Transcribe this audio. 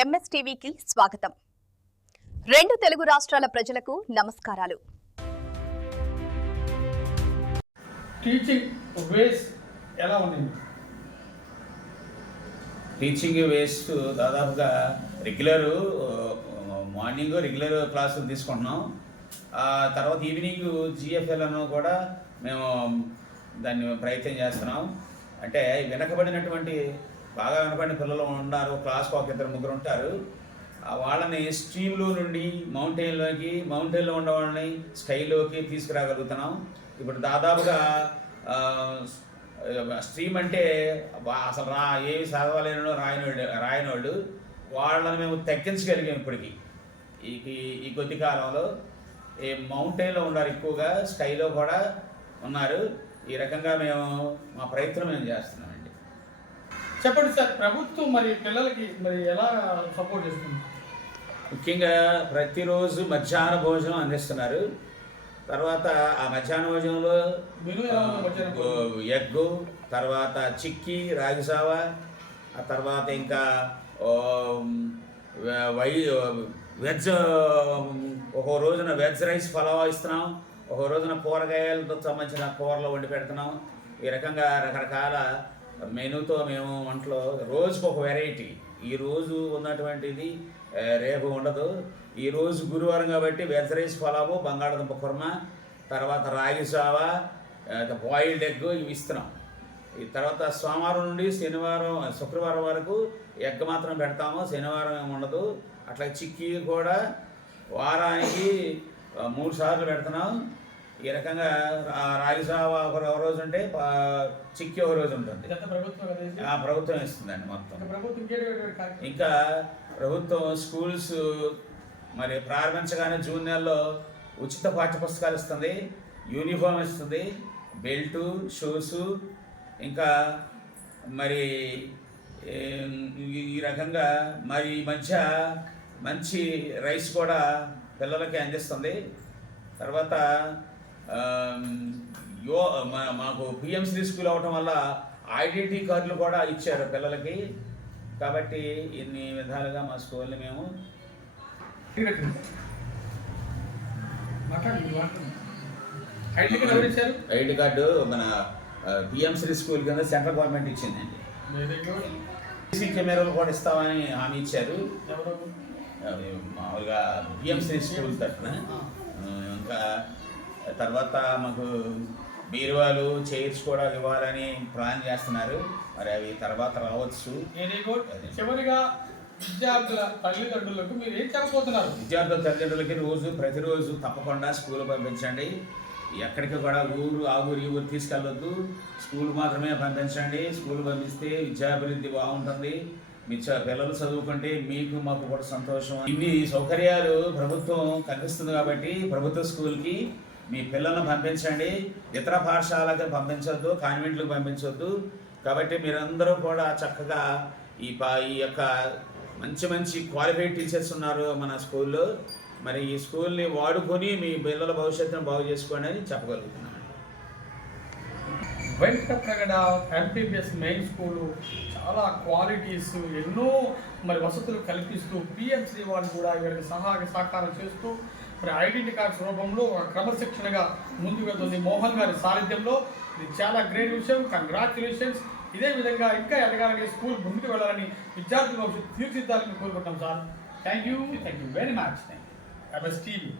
ఎంఎస్టీవీకి స్వాగతం. రెండు తెలుగు రాష్ట్రాల ప్రజలకు నమస్కారాలు. టీచింగ్ వేస్ ఎలా ఉంది? టీచింగ్ వేస్ట్ దాదాపుగా మార్నింగ్ రెగ్యులర్ క్లాసులు తీసుకుంటున్నాం. తర్వాత ఈవినింగ్ జిఎఫ్ఎల్ను కూడా మేము దాన్ని ప్రయత్నం చేస్తున్నాం. అంటే వెనకబడినటువంటి బాగా వెనకబడిన పిల్లలు ఉన్నారు, క్లాస్కి ఒక ఇద్దరు ముగ్గురు ఉంటారు. వాళ్ళని స్ట్రీమ్లో నుండి మౌంటైన్లో ఉన్న వాళ్ళని స్కైలోకి తీసుకురాగలుగుతున్నాం. ఇప్పుడు దాదాపుగా స్ట్రీమ్ అంటే అసలు ఏమి చదవలేనో రాయనోళ్ళు వాళ్ళని మేము తగ్గించగలిగాం. ఇప్పటికి ఈ కొద్ది కాలంలో ఈ మౌంటైన్లో ఉన్నారు, ఎక్కువగా స్కైలో కూడా ఉన్నారు. ఈ రకంగా మా ప్రయత్నం మేము చేస్తున్నామండి. చెప్పండి సార్, ప్రభుత్వం మరి పిల్లలకి ఎలా సపోర్ట్ చేస్తుంది? ముఖ్యంగా ప్రతిరోజు మధ్యాహ్న భోజనం అందిస్తున్నారు. తర్వాత ఆ మధ్యాహ్న భోజనంలో ఎగ్గు, తర్వాత చిక్కీ, రాగిసావ, ఆ తర్వాత ఇంకా వెజ్, ఒక రోజున వెజ్ రైస్ పలావ్ ఇస్తున్నాం, ఒక రోజున కూరగాయలతో సంబంధించిన కూరలు వండి పెడుతున్నాం. ఈ రకంగా రకరకాల మెనూతో మేము వంటలో రోజుకు ఒక వెరైటీ. ఈరోజు ఉన్నటువంటిది రేపు ఉండదు. ఈరోజు గురువారం కాబట్టి వెజ్ రైస్ పలావు, బంగాళదుంప కుర్మ, తర్వాత రాగి సావ, బాయిల్డ్ ఎగ్ ఇవి ఇస్తున్నాం. ఈ తర్వాత సోమవారం నుండి శుక్రవారం వరకు ఎగ్ మాత్రం పెడతాము, శనివారం ఏమి ఉండదు. అట్లా చిక్కీ కూడా వారానికి 3 సార్లు పెడుతున్నాం. ఈ రకంగా రాగి సావ ఒక రోజు ఉంటే చిక్కీ ఒక రోజు ఉంటుంది. ప్రభుత్వం ఇస్తుందండి మొత్తం. ఇంకా ప్రభుత్వం స్కూల్స్ మరి ప్రారంభించగానే జూన్ నెలలో ఉచిత పాఠ్యపుస్తకాలు ఇస్తుంది, యూనిఫామ్ ఇస్తుంది, బెల్టు, షూసు, ఇంకా మరి ఈ రకంగా మరి ఈ మధ్య మంచి రైస్ కూడా పిల్లలకి అందిస్తుంది. తర్వాత మాకు పిఎంసి స్కూల్ అవటం వల్ల ఐడెంటిటీ కార్డులు కూడా ఇచ్చారు పిల్లలకి. కాబట్టి ఇన్ని విధాలుగా మా స్కూల్ని మేము ఐడి కార్డు మన పిఎంసి స్కూల్ కింద సెంట్రల్ గవర్నమెంట్ ఇచ్చిందండి. సీసీ కెమెరాలు కూడా ఇస్తామని హామీ ఇచ్చారు మామూలుగా పిఎంసి స్కూల్ తరఫున. ఇంకా తర్వాత మాకు బీరువాలు, చైర్స్ కూడా ఇవ్వాలని ప్లాన్ చేస్తున్నారు. మరి అవి తర్వాత రావచ్చు. చివరిగా విద్యార్థుల తల్లిదండ్రులకు మీరు ఏం చెప్పబోతున్నారు? విద్యార్థుల తల్లిదండ్రులకి ప్రతిరోజు తప్పకుండా స్కూల్ పంపించండి. ఎక్కడికి కూడా ఆ ఊరు తీసుకెళ్ళొద్దు, స్కూల్ మాత్రమే పంపించండి. స్కూల్ పంపిస్తే విద్యాభివృద్ధి బాగుంటుంది, మీ పిల్లలు చదువుకుంటే మీకు మాకు కూడా సంతోషం. ఇన్ని సౌకర్యాలు ప్రభుత్వం కల్పిస్తుంది కాబట్టి ప్రభుత్వ స్కూల్కి మీ పిల్లలను పంపించండి. ఇతర పాఠశాలకు పంపించొద్దు, కాన్వెంట్లకు పంపించొద్దు. కాబట్టి మీరందరూ కూడా చక్కగా ఈ యొక్క మంచి క్వాలిఫైడ్ టీచర్స్ ఉన్నారు మన స్కూల్లో. మరి ఈ స్కూల్ని వాడుకొని మీ పిల్లల భవిష్యత్తును బాగు చేసుకోండి అని చెప్పగలుగుతున్నాను. వెంకటప్రగడ ఎంపీపీఎస్ మెయిన్ స్కూలు చాలా క్వాలిటీస్, ఎన్నో వసతులు కల్పిస్తూ పిఎంసి వాళ్ళు కూడా వీళ్ళకి సహకారం చేస్తూ మరి ఐడెంటిటీ కార్డ్స్ రూపంలో క్రమశిక్షణగా ముందుకు వెళ్తుంది మోహన్ గారి సారథ్యంలో. ఇది చాలా గ్రేట్ విషయం. కంగ్రాచ్యులేషన్స్. ఇదే విధంగా ఇంకా ఎదగాలని, స్కూల్ ముందుకు వెళ్ళాలని, విద్యార్థుల భవిష్యత్తు తీర్చిదిద్దాలని కోరుకుంటాం sir. Thank you very much. MSTV.